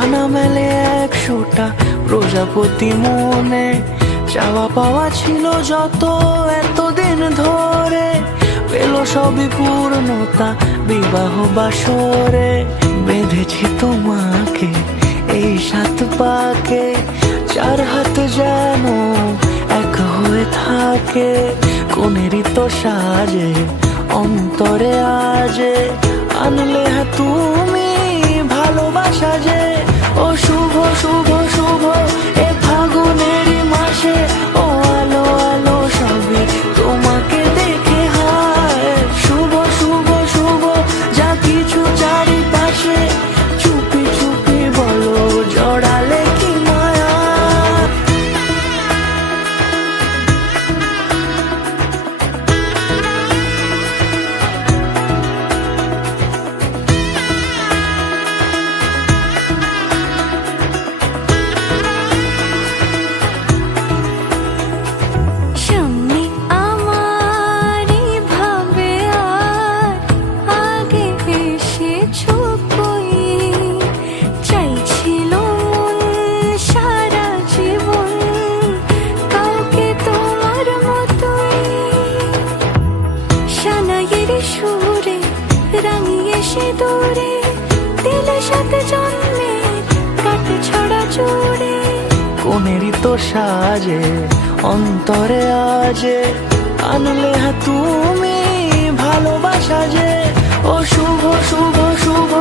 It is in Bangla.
ডানা মেলে 100টা প্রজাপতি মনে, চাওয়া পাওয়া ছিল যত এতদিন ধরে, পেল সবই পূর্ণতা বিবাহ বাসরে। বেঁধেছি তোমাকে এই 7 পাকে, 4 হাত যেন এক হয়ে থাকে। কোনেরই তো সাজে অন্তরে আজে, আনলে হ্যাঁ তুমি ভালোবাসা যে। ও শুভ শুভ শুভ এ ফাগুনেরই মাসে, ও আলো আলো সবে তোমাকে দেখে হায়। শুভ শুভ শুভ যা কিছু চারিপাশে, চুপি চুপি বলো জড়ালে কি মায়া। সুরে রাঙিয়ে সে দূরে দিলে 7 জন্মে কাট ছড়া জোড়ে। কোনেরই তো সাজে অন্তরে আজে, আনলে হ্যাঁ তুমি ভালোবাসা যে। ও শুভ শুভ শুভ